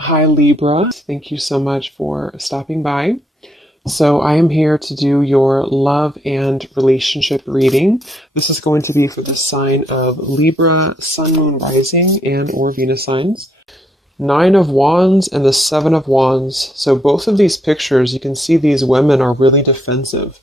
Hi Libra, thank you so much for stopping by. So I am here to do your love and relationship reading. This is going to be for the sign of Libra, Sun, Moon, Rising, and or Venus signs. Nine of Wands and the Seven of Wands. So both of these pictures, you can see these women are really defensive.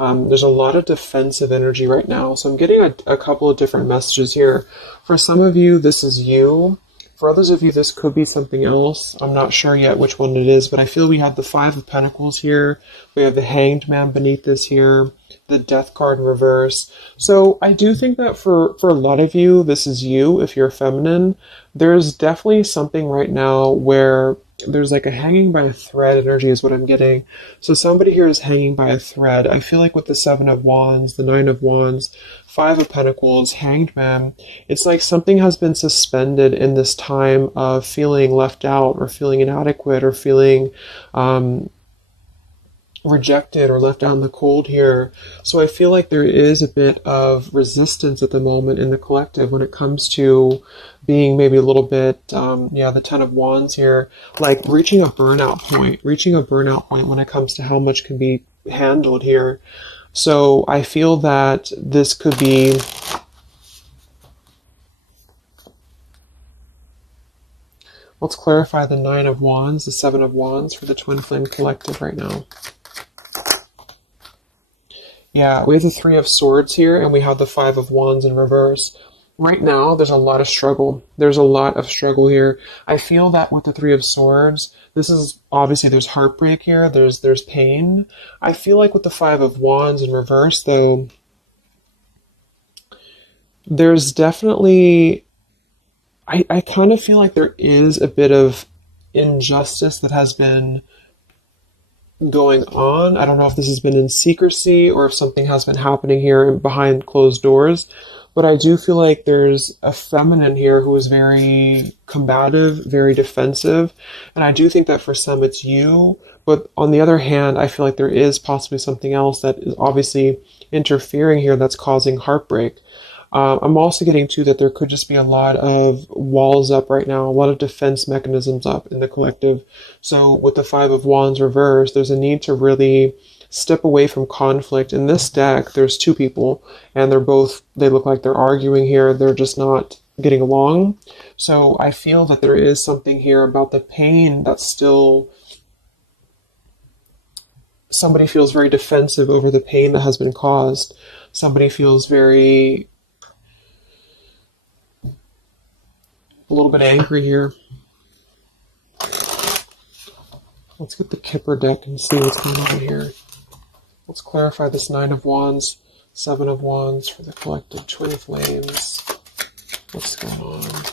There's a lot of defensive energy right now. So I'm getting a couple of different messages here. For some of you, this is you. For others of you, this could be something else. I'm not sure yet which one it is, but I feel we have the Five of Pentacles here. We have the Hanged Man beneath this here, the Death card in reverse. So I do think that for a lot of you, this is you if you're feminine. There's definitely something right now where there's like a hanging by a thread energy is what I'm getting. So somebody here is hanging by a thread. I feel like with the Seven of Wands, the Nine of Wands, Five of Pentacles, Hanged Man, it's like something has been suspended in this time of feeling left out or feeling inadequate or feeling rejected or left out in the cold here. So I feel like there is a bit of resistance at the moment in the collective when it comes to being maybe a little bit, the Ten of Wands here, like reaching a burnout point when it comes to how much can be handled here. So I feel that this could be let's clarify the Nine of Wands, the Seven of Wands for the Twin Flame Collective right now. Yeah, we have the Three of Swords here, and we have the Five of Wands in reverse. Right now, there's a lot of struggle. There's a lot of struggle here. I feel that with the Three of Swords, this is obviously there's heartbreak here. There's pain. I feel like with the Five of Wands in reverse, though, there's definitely I kind of feel like there is a bit of injustice that has been going on. I don't know if this has been in secrecy or if something has been happening here behind closed doors, but I do feel like there's a feminine here who is very combative, very defensive, and I do think that for some it's you, but on the other hand, I feel like there is possibly something else that is obviously interfering here that's causing heartbreak. I'm also getting to that there could just be a lot of walls up right now, a lot of defense mechanisms up in the collective. So with the Five of Wands reversed, there's a need to really step away from conflict. In this deck, there's two people, and they look like they're arguing here. They're just not getting along. So I feel that there is something here about the pain that's still somebody feels very defensive over the pain that has been caused. Somebody feels a little bit angry here. Let's get the Kipper deck and see what's going on here. Let's clarify this Nine of Wands, Seven of Wands for the collective twin flames. What's going on?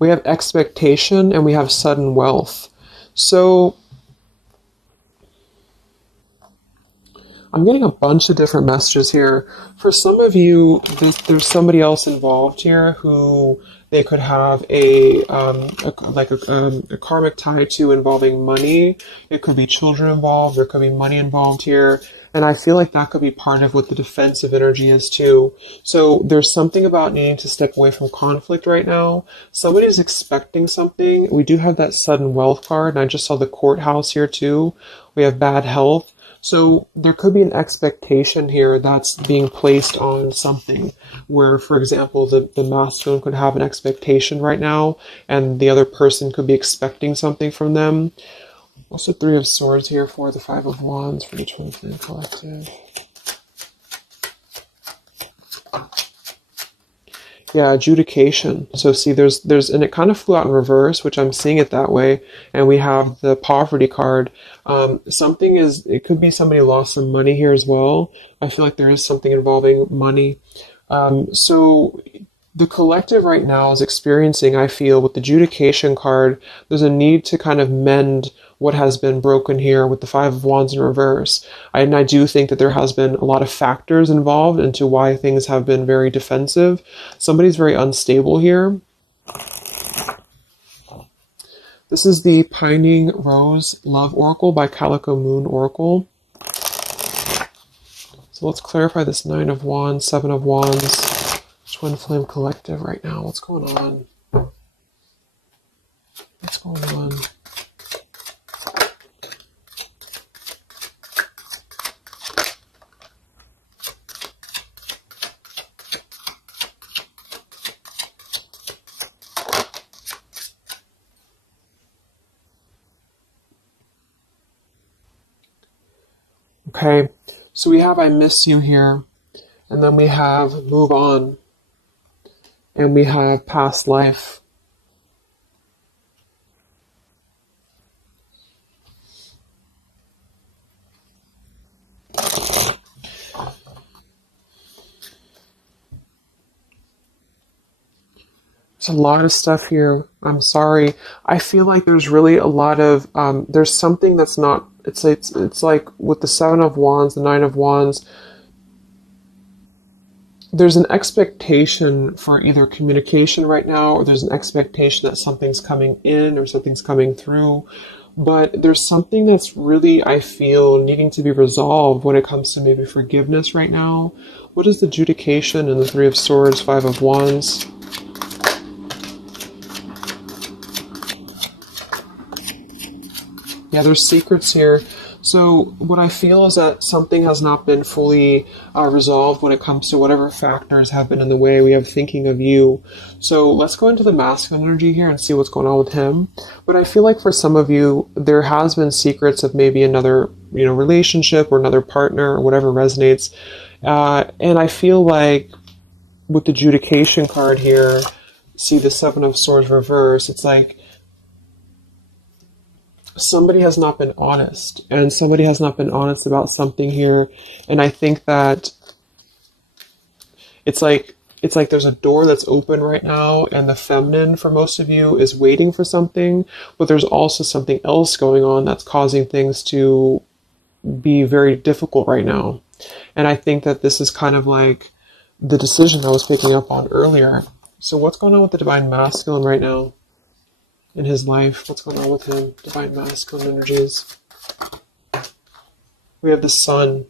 We have expectation and we have sudden wealth. So I'm getting a bunch of different messages here. For some of you, there's somebody else involved here who they could have a karmic tie to involving money. It could be children involved. There could be money involved here. And I feel like that could be part of what the defensive energy is too. So there's something about needing to step away from conflict right now. Somebody's expecting something. We do have that sudden wealth card, and I just saw the courthouse here too. We have bad health. So there could be an expectation here that's being placed on something where, for example, the masculine could have an expectation right now and the other person could be expecting something from them. What's the Three of Swords here for the Five of Wands for the Twin Flame Collective? Yeah, adjudication. So see, there's, and it kind of flew out in reverse, which I'm seeing it that way. And we have the poverty card. It could be somebody lost some money here as well. I feel like there is something involving money. So the collective right now is experiencing, I feel, with the adjudication card, there's a need to kind of mend what has been broken here with the Five of Wands in reverse. And I do think that there has been a lot of factors involved into why things have been very defensive. Somebody's very unstable here. This is the Pining Rose Love Oracle by Calico Moon Oracle. So let's clarify this Nine of Wands, Seven of Wands, Twin Flame Collective right now. What's going on? What's going on? Okay, so we have I miss you here, and then we have move on, and we have past life. There's a lot of stuff here. I'm sorry. I feel like there's really a lot of, there's something that's not, it's like with the Seven of Wands, the Nine of Wands, there's an expectation for either communication right now, or there's an expectation that something's coming in or something's coming through. But there's something that's really, I feel, needing to be resolved when it comes to maybe forgiveness right now. What is the adjudication in the Three of Swords, Five of Wands? Yeah, there's secrets here. So what I feel is that something has not been fully resolved when it comes to whatever factors have been in the way. We have thinking of you. So let's go into the masculine energy here and see what's going on with him. But I feel like for some of you, there has been secrets of maybe another, relationship or another partner or whatever resonates. And I feel like with the adjudication card here, see the Seven of Swords reverse, it's like somebody has not been honest, and somebody has not been honest about something here. And I think that it's like there's a door that's open right now, and the feminine for most of you is waiting for something, but there's also something else going on that's causing things to be very difficult right now. And I think that this is kind of like the decision I was picking up on earlier. So what's going on with the divine masculine right now in his life? What's going on with him? Divine masculine energies. We have the sun.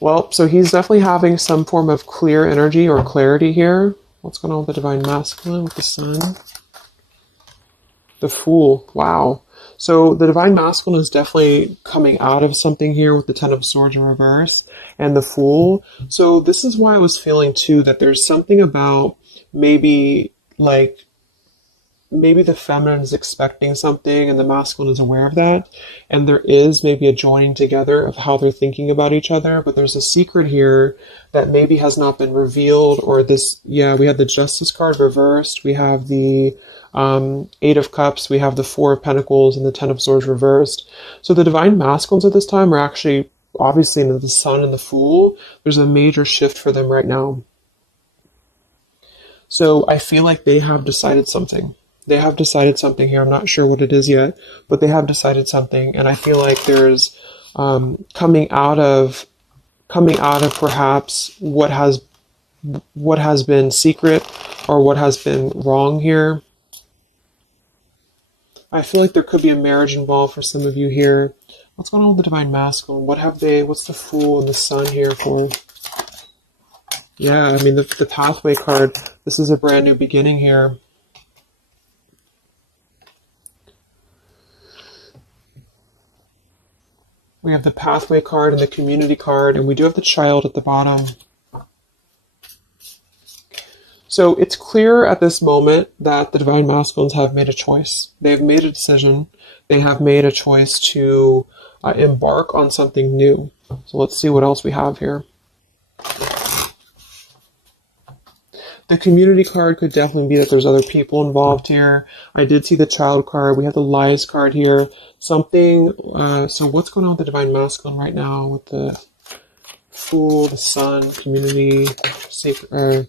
Well, so he's definitely having some form of clear energy or clarity here. What's going on with the divine masculine with the sun? The Fool. Wow. So the divine masculine is definitely coming out of something here with the Ten of Swords in reverse and the Fool. So this is why I was feeling too that there's something about maybe the feminine is expecting something and the masculine is aware of that. And there is maybe a joining together of how they're thinking about each other. But there's a secret here that maybe has not been revealed, or this, yeah, we had the Justice card reversed. We have the Eight of Cups. We have the Four of Pentacles and the Ten of Swords reversed. So the divine masculines at this time are actually obviously in the Sun and the Fool. There's a major shift for them right now. So I feel like they have decided something. They have decided something here. I'm not sure what it is yet, but they have decided something. And I feel like there's coming out of perhaps what has been secret or what has been wrong here. I feel like there could be a marriage involved for some of you here. What's going on with the divine masculine? What's the Fool and the Sun here for? Yeah, I mean, the Pathway card, this is a brand new beginning here. We have the Pathway card and the Community card, and we do have the Child at the bottom. So it's clear at this moment that the divine masculines have made a choice. They've made a decision. They have made a choice to embark on something new. So let's see what else we have here. The Community card could definitely be that there's other people involved here. I did see the Child card. We have the Lies card here. Something, so what's going on with the divine masculine right now with the Fool, the Sun, Community, Sacred,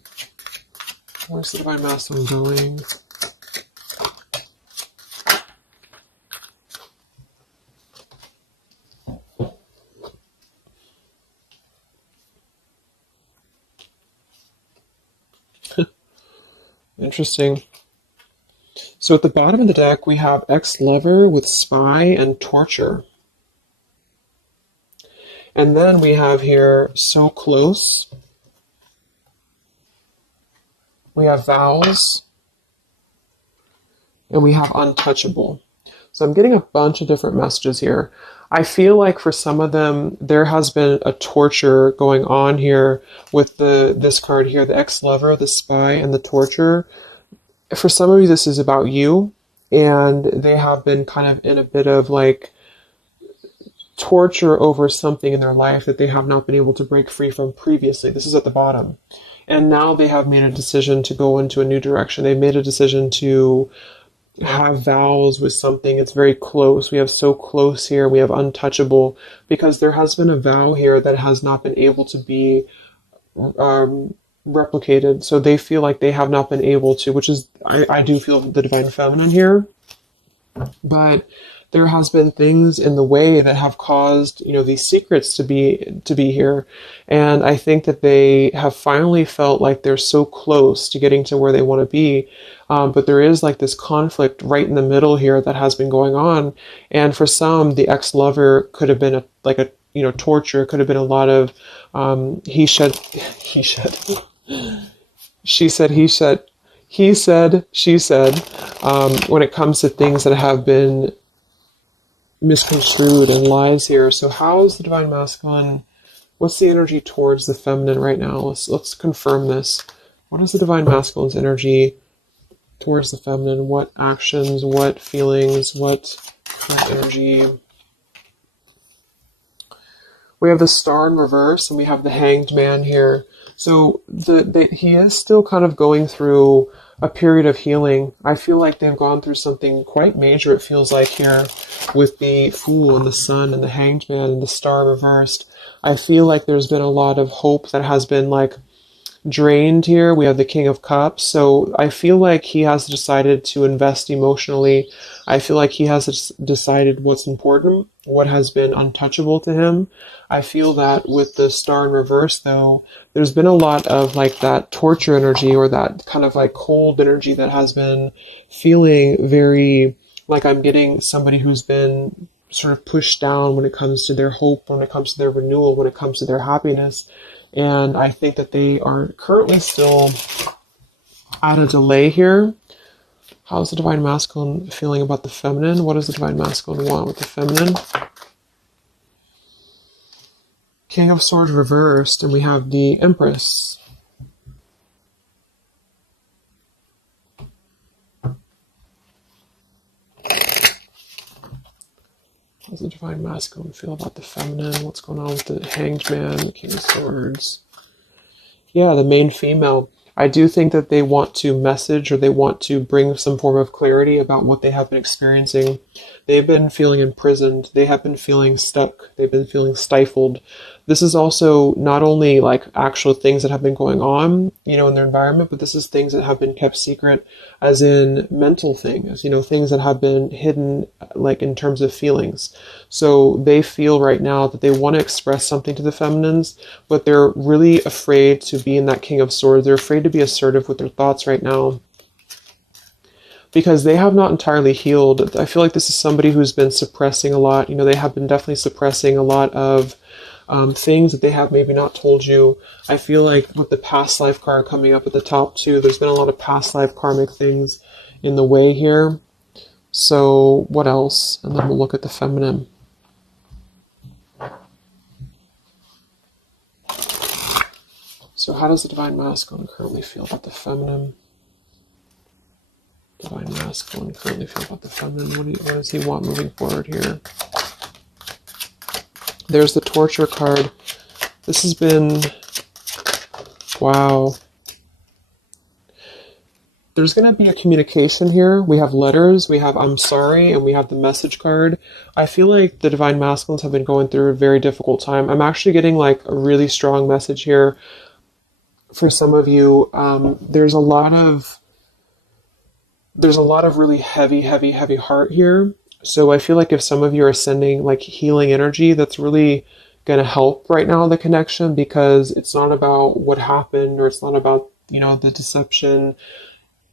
where's the divine masculine going? Interesting. So at the bottom of the deck, we have ex-lover with spy and torture. And then we have here so close. We have vows. And we have untouchable. So I'm getting a bunch of different messages here. I feel like for some of them, there has been a torture going on here with this card here, the ex-lover, the spy, and the torture. For some of you, this is about you, and they have been kind of in a bit of like torture over something in their life that they have not been able to break free from previously. This is at the bottom. And now they have made a decision to go into a new direction. They've made a decision to have vows with something. It's very close. We have so close here. We have untouchable, because there has been a vow here that has not been able to be replicated. So they feel like they have not been able to, which is, I do feel the divine feminine here. But there has been things in the way that have caused, these secrets to be here. And I think that they have finally felt like they're so close to getting to where they want to be. But there is like this conflict right in the middle here that has been going on. And for some, the ex-lover could have been a torture. It could have been a lot of he said, she said, he said, he said, she said, when it comes to things that have been misconstrued and lies here. So how is the divine masculine? What's the energy towards the feminine right now? Let's confirm this. What is the divine masculine's energy towards the feminine? What actions, what feelings, what energy? We have the Star in reverse, and we have the Hanged Man here. So he is still kind of going through a period of healing. I feel like they've gone through something quite major, it feels like, here with the Fool and the Sun and the Hanged Man and the Star reversed. I feel like there's been a lot of hope that has been like drained here. We have the King of Cups. So I feel like he has decided to invest emotionally. I feel like he has decided what's important, what has been untouchable to him. I feel that with the Star in reverse, though, there's been a lot of like that torture energy, or that kind of like cold energy that has been feeling very like I'm getting somebody who's been sort of pushed down when it comes to their hope, when it comes to their renewal, when it comes to their happiness. And I think that they are currently still at a delay here. How's the divine masculine feeling about the feminine? What does the divine masculine want with the feminine? King of Swords reversed, and we have the Empress. How does the divine masculine feel about the feminine? What's going on with the Hanged Man, the King of Swords? Yeah, the main female. I do think that they want to message, or they want to bring some form of clarity about what they have been experiencing. They've been feeling imprisoned. They have been feeling stuck. They've been feeling stifled. This is also not only like actual things that have been going on, in their environment, but this is things that have been kept secret, as in mental things, things that have been hidden, like in terms of feelings. So they feel right now that they want to express something to the feminines, but they're really afraid to be in that King of Swords. They're afraid to be assertive with their thoughts right now, because they have not entirely healed. I feel like this is somebody who's been suppressing a lot. They have been definitely suppressing a lot of things that they have maybe not told you. I feel like with the past life card coming up at the top too, there's been a lot of past life karmic things in the way here. So what else? And then we'll look at the feminine. So how does the divine masculine currently feel about the feminine? Divine masculine currently feel about the feminine. What does he want moving forward here? There's the torture card. This has been, wow. There's going to be a communication here. We have letters, we have I'm sorry, and we have the message card. I feel like the divine masculines have been going through a very difficult time. I'm actually getting like a really strong message here for some of you. There's a lot of really heavy heart here. So I feel like if some of you are sending like healing energy, that's really going to help right now, the connection, because it's not about what happened, or it's not about, the deception.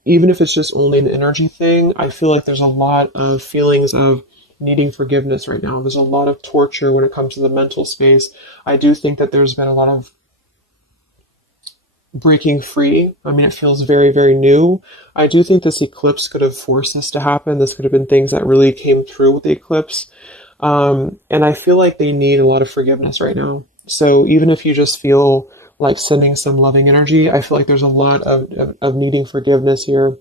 Even if it's just only an energy thing, I feel like there's a lot of feelings of needing forgiveness right now. There's a lot of torture when it comes to the mental space. I do think that there's been a lot of breaking free. I mean, it feels very, very new. I do think this eclipse could have forced this to happen. This could have been things that really came through with the eclipse. And I feel like they need a lot of forgiveness right now. So even if you just feel like sending some loving energy, I feel like there's a lot of needing forgiveness here.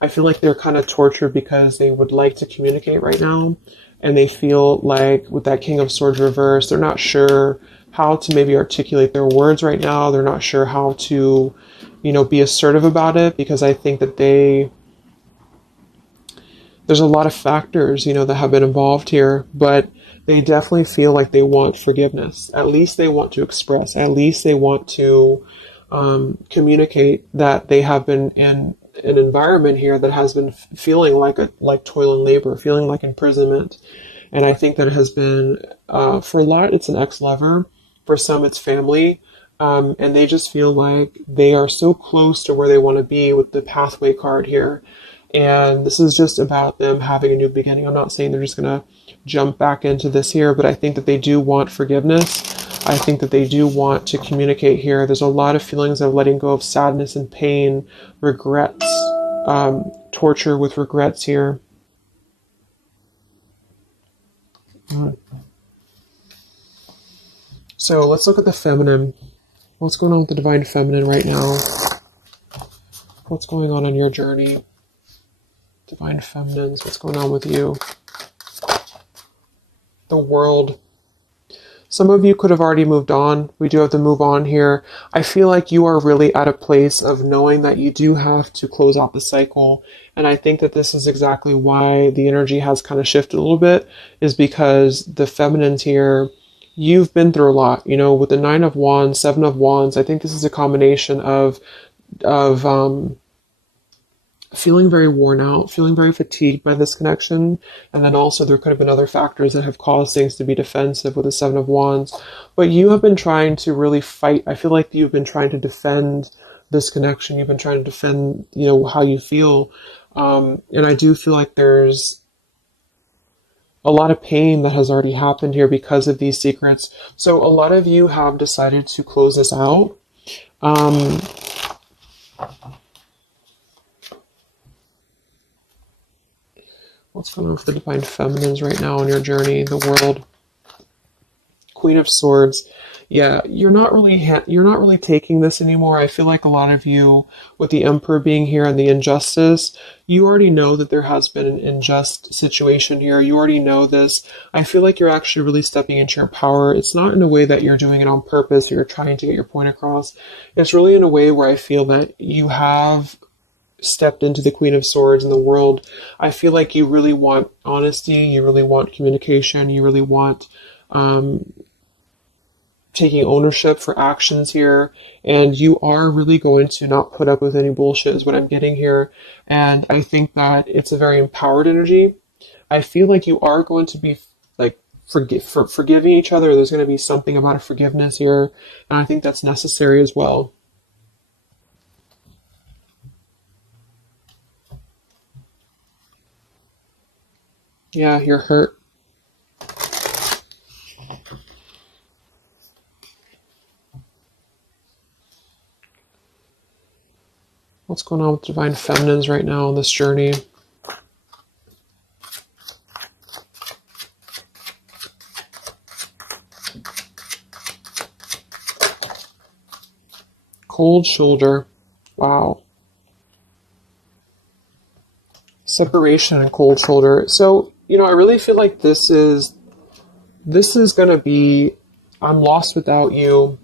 I feel like they're kind of tortured because they would like to communicate right now. And they feel like with that King of Swords reverse, they're not sure how to maybe articulate their words right now. They're not sure how to, be assertive about it, because I think that there's a lot of factors, that have been involved here, but they definitely feel like they want forgiveness. At least they want to express, at least they want to communicate that they have been in an environment here that has been feeling like toil and labor, feeling like imprisonment. And I think that it has been, for a lot, it's an ex-lover. For some, it's family. And they just feel like they are so close to where they want to be with the pathway card here. And this is just about them having a new beginning. I'm not saying they're just going to jump back into this here, but I think that they do want forgiveness. I think that they do want to communicate here. There's a lot of feelings of letting go of sadness and pain, regrets, torture with regrets here. So let's look at the feminine. What's going on with the divine feminine right now? What's going on your journey? Divine feminines, what's going on with you? The world. Some of you could have already moved on. We do have to move on here. I feel like you are really at a place of knowing that you do have to close out the cycle. And I think that this is exactly why the energy has kind of shifted a little bit, is because the feminines here, you've been through a lot, with the 9 of Wands, 7 of Wands. I think this is a combination of feeling very worn out, feeling very fatigued by this connection. And then also there could have been other factors that have caused things to be defensive with the 7 of Wands. But you have been trying to really fight. I feel like you've been trying to defend this connection. You've been trying to defend, how you feel. And I do feel like there's a lot of pain that has already happened here because of these secrets. So a lot of you have decided to close this out. What's going on with the divine feminines right now on your journey, the world? Queen of Swords. Yeah, you're not really taking this anymore. I feel like a lot of you, with the Emperor being here and the injustice, you already know that there has been an unjust situation here. You already know this. I feel like you're actually really stepping into your power. It's not in a way that you're doing it on purpose or you're trying to get your point across. It's really in a way where I feel that you have stepped into the Queen of Swords in the world. I feel like you really want honesty, you really want communication, you really want taking ownership for actions here, and you are really going to not put up with any bullshit is what I'm getting here. And I think that it's a very empowered energy. I feel like you are going to be like forgiving each other. There's going to be something about a forgiveness here, and I think that's necessary as well. Yeah, you're hurt. What's going on with divine feminines right now on this journey? Cold shoulder. Wow. Separation and cold shoulder. So, I really feel like this is going to be, I'm lost without you.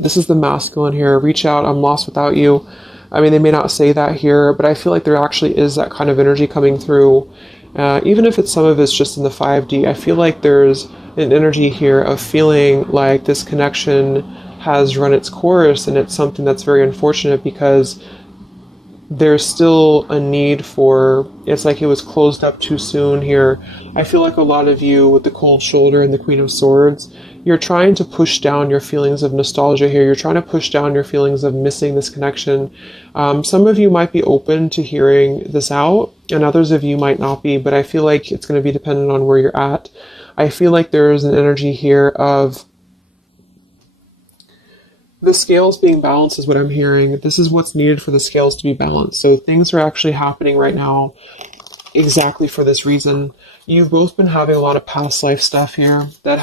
This is the masculine here. Reach out, I'm lost without you. I mean, they may not say that here, but I feel like there actually is that kind of energy coming through. Even if some of it's just in the 5D, I feel like there's an energy here of feeling like this connection has run its course, and it's something that's very unfortunate because there's still a need for, it's like it was closed up too soon here. I feel like a lot of you with the cold shoulder and the Queen of Swords, you're trying to push down your feelings of nostalgia here. You're trying to push down your feelings of missing this connection. Some of you might be open to hearing this out. and others of you might not be, but I feel like it's going to be dependent on where you're at. I feel like there's an energy here of the scales being balanced is what I'm hearing. This is what's needed for the scales to be balanced. So things are actually happening right now exactly for this reason. You've both been having a lot of past life stuff here that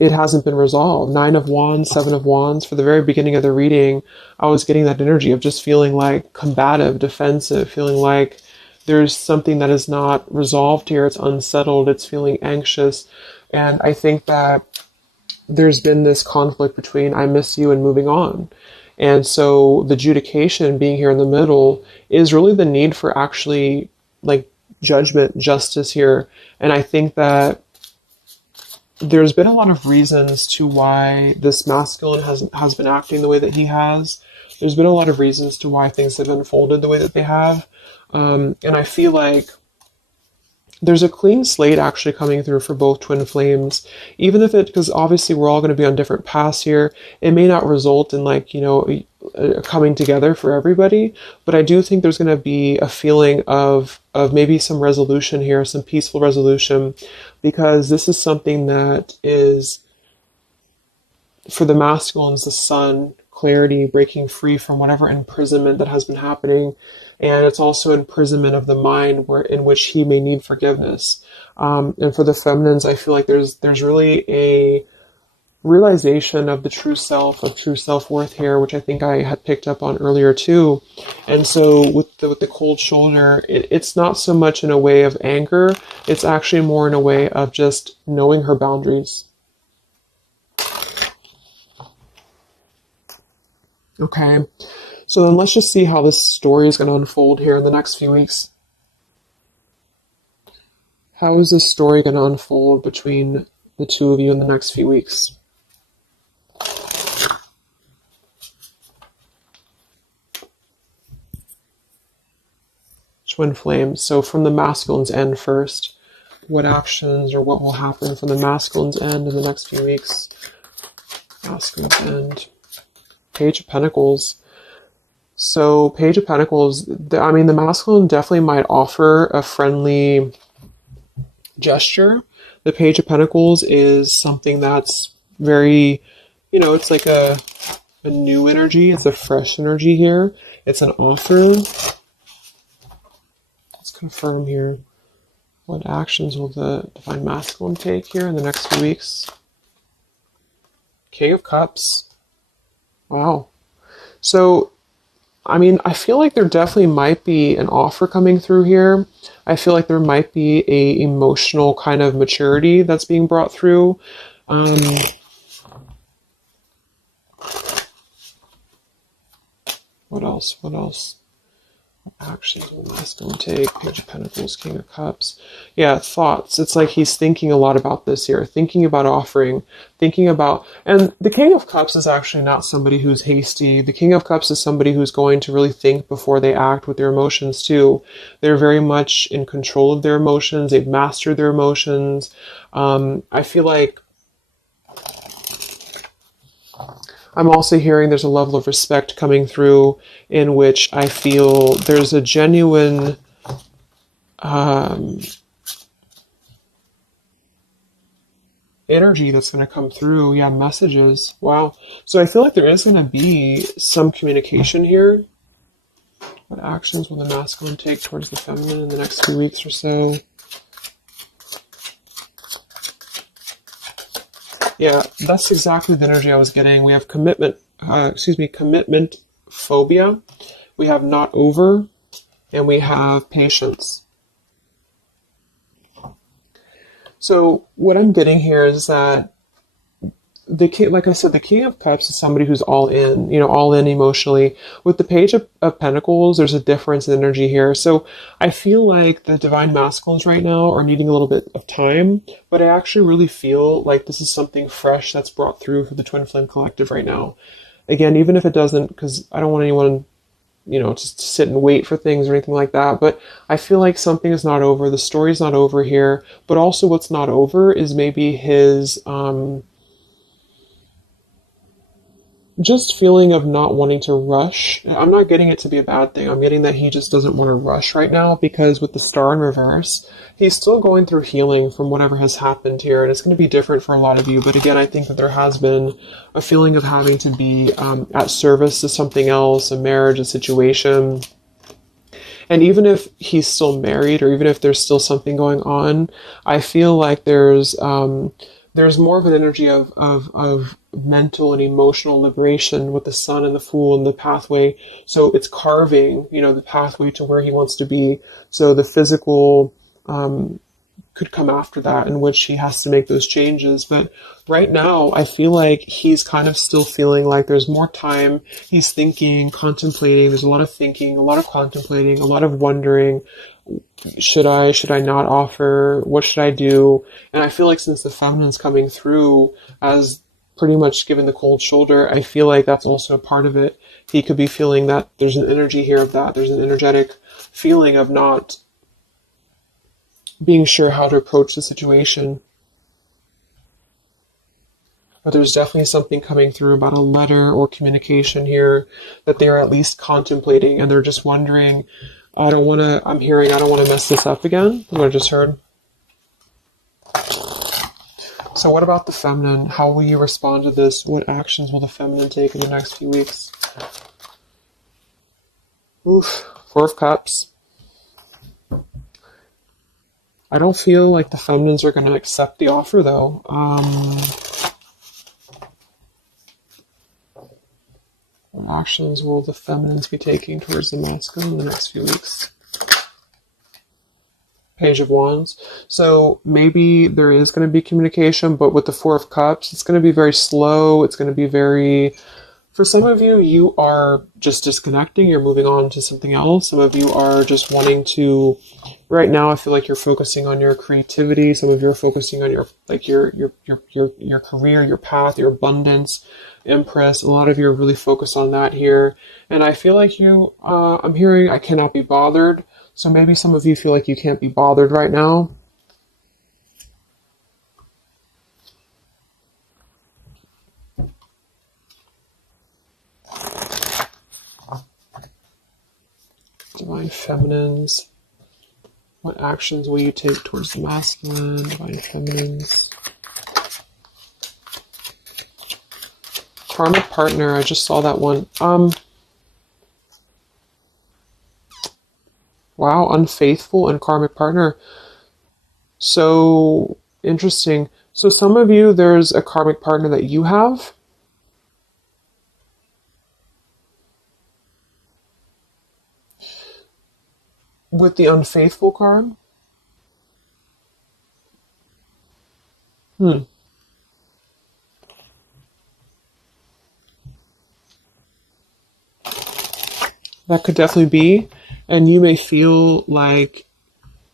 it hasn't been resolved. 9 of Wands, 7 of Wands. For the very beginning of the reading, I was getting that energy of just feeling like combative, defensive, feeling like there's something that is not resolved here. It's unsettled. It's feeling anxious. And I think that there's been this conflict between I miss you and moving on. And so the adjudication being here in the middle is really the need for actually like judgment, justice here. And I think that there's been a lot of reasons to why this masculine has been acting the way that he has. There's been a lot of reasons to why things have unfolded the way that they have. And I feel like there's a clean slate actually coming through for both twin flames, even if because obviously we're all going to be on different paths here. It may not result in like, a coming together for everybody, but I do think there's going to be a feeling of maybe some resolution here, some peaceful resolution, because this is something that is for the masculines, the sun, clarity, breaking free from whatever imprisonment that has been happening. And it's also imprisonment of the mind in which he may need forgiveness. And for the feminines, I feel like there's really a realization of the true self, of true self-worth here, which I think I had picked up on earlier too. And so with the cold shoulder, it's not so much in a way of anger. It's actually more in a way of just knowing her boundaries. Okay. So then let's just see how this story is going to unfold here in the next few weeks. How is this story going to unfold between the two of you in the next few weeks? Twin flames. So from the masculine's end first, what actions or what will happen from the masculine's end in the next few weeks? Masculine's end. Page of Pentacles. So Page of Pentacles, the masculine definitely might offer a friendly gesture. The Page of Pentacles is something that's very, it's like a new energy. It's a fresh energy here. It's an offer. Let's confirm here. What actions will the Divine Masculine take here in the next few weeks? King of Cups. Wow. So I feel like there definitely might be an offer coming through here. I feel like there might be a emotional kind of maturity that's being brought through. What else? What actions will masculine take? Page of Pentacles, King of Cups. Yeah, thoughts. It's like he's thinking a lot about this here, thinking about offering, and the King of Cups is actually not somebody who's hasty. The King of Cups is somebody who's going to really think before they act with their emotions too. They're very much in control of their emotions. They've mastered their emotions. I feel like I'm also hearing there's a level of respect coming through in which I feel there's a genuine energy that's going to come through. Yeah, messages. Wow. So I feel like there is going to be some communication here. What actions will the masculine take towards the feminine in the next few weeks or so? Yeah, that's exactly the energy I was getting. We have commitment phobia. We have not over, and we have patience. So what I'm getting here is that like I said, the King of Cups is somebody who's all in, all in emotionally. With the Page of Pentacles, there's a difference in energy here. So I feel like the Divine Masculines right now are needing a little bit of time, but I actually really feel like this is something fresh that's brought through for the Twin Flame Collective right now. Again, even if it doesn't, because I don't want anyone, just to sit and wait for things or anything like that, but I feel like something is not over. The story's not over here, but also what's not over is maybe his, just feeling of not wanting to rush. I'm not getting it to be a bad thing. I'm getting that he just doesn't want to rush right now, because with the star in reverse, he's still going through healing from whatever has happened here, and it's going to be different for a lot of you. But again, I think that there has been a feeling of having to be at service to something else, a marriage, a situation. And even if he's still married, or even if there's still something going on, I feel like there's more of an energy of mental and emotional liberation with the sun and the fool and the pathway. So it's carving, the pathway to where he wants to be. So the physical could come after that, in which he has to make those changes. But right now, I feel like he's kind of still feeling like there's more time. He's thinking, contemplating. There's a lot of thinking, a lot of contemplating, a lot of wondering. Should I not offer? What should I do? And I feel like since the feminine's coming through as pretty much giving the cold shoulder, I feel like that's also a part of it. He could be feeling that there's an energy here of that. There's an energetic feeling of not being sure how to approach the situation. But there's definitely something coming through about a letter or communication here that they're at least contemplating, and they're just wondering, I don't want to mess this up again, what I just heard. So what about the feminine? How will you respond to this? What actions will the feminine take in the next few weeks? Oof, Four of Cups. I don't feel like the feminines are going to accept the offer, though. What actions will the feminines be taking towards the masculine in the next few weeks? Page of Wands. So maybe there is going to be communication, but with the Four of Cups, it's going to be very slow. It's going to be very... For some of you, you are just disconnecting. You're moving on to something else. Some of you are just wanting to... Right now, I feel like you're focusing on your creativity. Some of you are focusing on your career, your path, your abundance, Empress. A lot of you are really focused on that here. And I feel like you, I'm hearing, I cannot be bothered. So maybe some of you feel like you can't be bothered right now. Divine Feminines. What actions will you take towards the masculine? Divine Feminines. Karmic partner, I just saw that one. Wow, unfaithful and karmic partner. So interesting. So some of you, there's a karmic partner that you have. With the unfaithful card. That could definitely be. And you may feel like,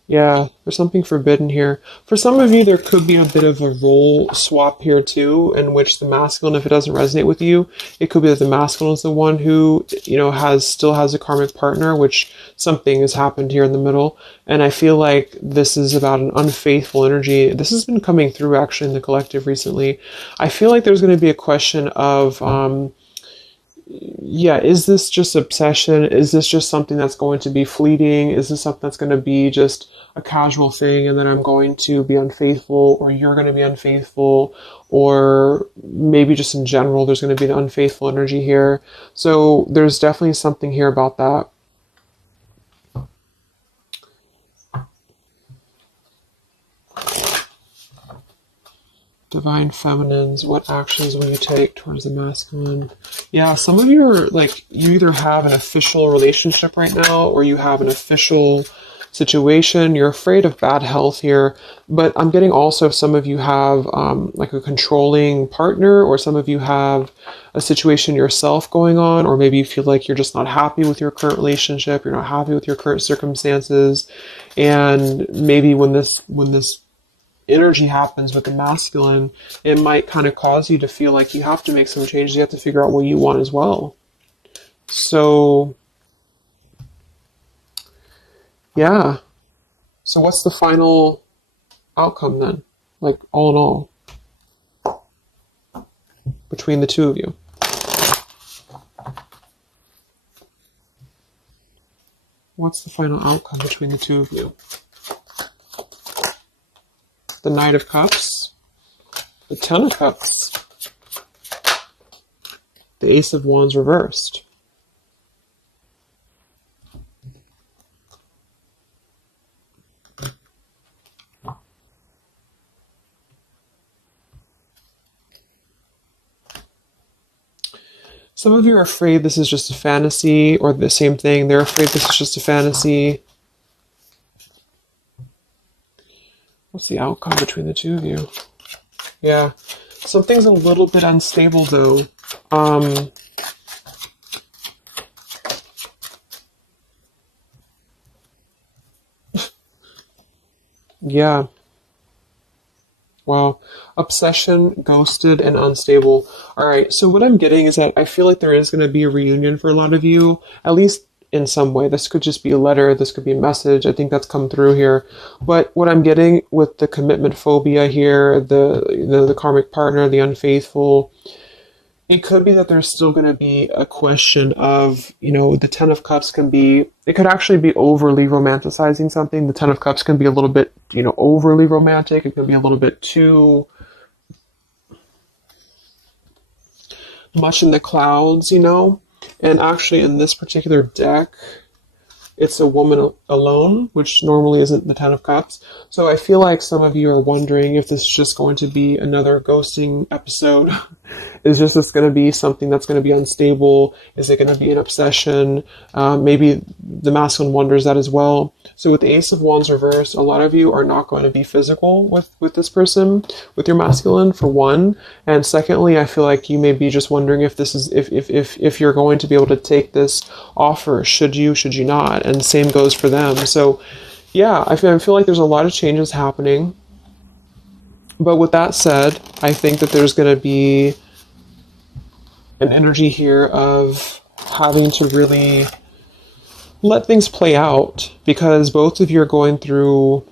yeah, there's something forbidden here. For some of you, there could be a bit of a role swap here too, in which the masculine, if it doesn't resonate with you, it could be that the masculine is the one who, still has a karmic partner, which something has happened here in the middle. And I feel like this is about an unfaithful energy. This has been coming through actually in the collective recently. I feel like there's going to be a question of, is this just obsession? Is this just something that's going to be fleeting? Is this something that's going to be just a casual thing, and then I'm going to be unfaithful, or you're going to be unfaithful, or maybe just in general there's going to be an unfaithful energy here. So there's definitely something here about that. Divine Feminines, what actions will you take towards the masculine? Yeah, some of you are like, you either have an official relationship right now, or you have an official situation. You're afraid of bad health here, but I'm getting also some of you have like a controlling partner, or some of you have a situation yourself going on, or maybe you feel like you're just not happy with your current relationship, you're not happy with your current circumstances, and maybe when this energy happens with the masculine, it might kind of cause you to feel like you have to make some changes. You have to figure out what you want as well. So, yeah. So what's the final outcome then? Like all in all, between the two of you? What's the final outcome between the two of you? The Knight of Cups, the Ten of Cups, the Ace of Wands reversed. Some of you are afraid this is just a fantasy, or the same thing. They're afraid this is just a fantasy. What's the outcome between the two of you? Yeah. Something's a little bit unstable, though. Yeah. Wow. Obsession, ghosted, and unstable. All right. So what I'm getting is that I feel like there is going to be a reunion for a lot of you, at least in some way. This could just be a letter. This could be a message. I think that's come through here. But what I'm getting with the commitment phobia here, the karmic partner, the unfaithful, it could be that there's still going to be a question of, the Ten of Cups can be, it could actually be overly romanticizing something. The Ten of Cups can be a little bit, overly romantic. It can be a little bit too much in the clouds, And actually in this particular deck, it's a woman alone, which normally isn't the Ten of Cups. So I feel like some of you are wondering if this is just going to be another ghosting episode. Is this going to be something that's going to be unstable? Is it going to be an obsession? Maybe the masculine wonders that as well. So with the Ace of Wands reversed, a lot of you are not going to be physical with this person, with your masculine, for one. And secondly, I feel like you may be just wondering if this is if you're going to be able to take this offer. Should you not? And the same goes for them. So yeah, I feel like there's a lot of changes happening. But with that said, I think that there's going to be an energy here of having to really let things play out, because both of you are going through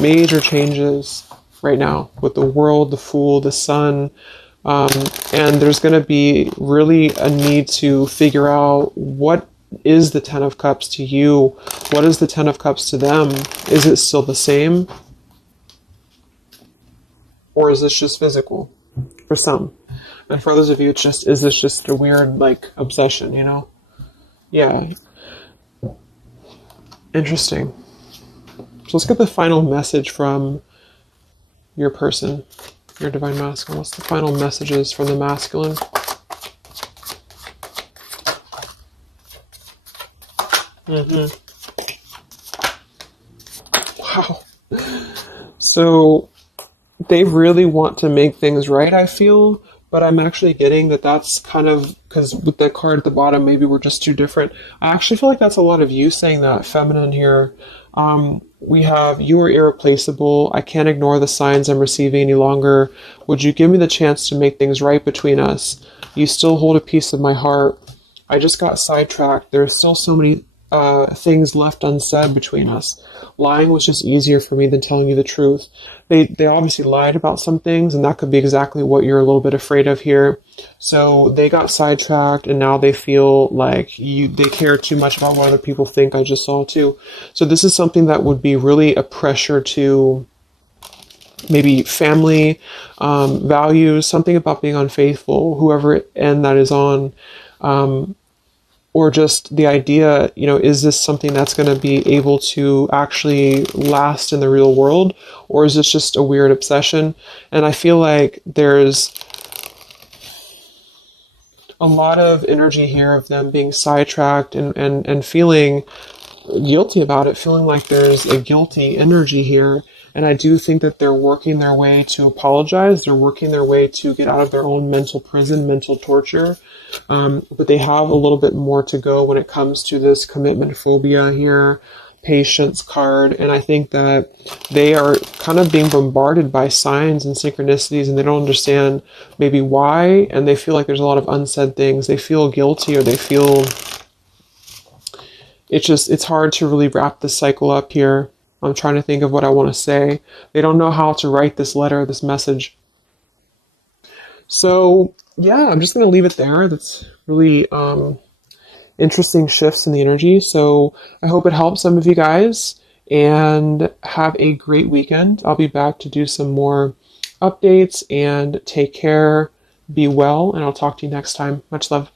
major changes right now with the world, the Fool, the Sun, and there's going to be really a need to figure out what is the Ten of Cups to you, what is the Ten of Cups to them. Is it still the same, or is this just physical for some? And for others of you, is this just a weird, obsession, Yeah. Interesting. So let's get the final message from your person, your divine masculine. What's the final messages from the masculine? Wow. So they really want to make things right, I feel. But I'm actually getting that that's kind of, because with that card at the bottom, maybe we're just too different. I actually feel like that's a lot of you saying that, feminine here. We have, you are irreplaceable. I can't ignore the signs I'm receiving any longer. Would you give me the chance to make things right between us? You still hold a piece of my heart. I just got sidetracked. There are still so many things left unsaid between us. Lying was just easier for me than telling you the truth. They obviously lied about some things, and that could be exactly what you're a little bit afraid of here. So they got sidetracked, and now they feel like they care too much about what other people think. I just saw too. So this is something that would be really a pressure to maybe family values, something about being unfaithful, whoever end that is on. Or just the idea, is this something that's going to be able to actually last in the real world? Or is this just a weird obsession? And I feel like there's a lot of energy here of them being sidetracked and feeling guilty about it, feeling like there's a guilty energy here. And I do think that they're working their way to apologize. They're working their way to get out of their own mental prison, mental torture. But they have a little bit more to go when it comes to this commitment phobia here, patience card. And I think that they are kind of being bombarded by signs and synchronicities, and they don't understand maybe why. And they feel like there's a lot of unsaid things. They feel guilty, or they feel it's hard to really wrap this cycle up here. I'm trying to think of what I want to say. They don't know how to write this letter, this message. So yeah, I'm just going to leave it there. That's really interesting shifts in the energy. So I hope it helps some of you guys, and have a great weekend. I'll be back to do some more updates, and take care, be well, and I'll talk to you next time. Much love.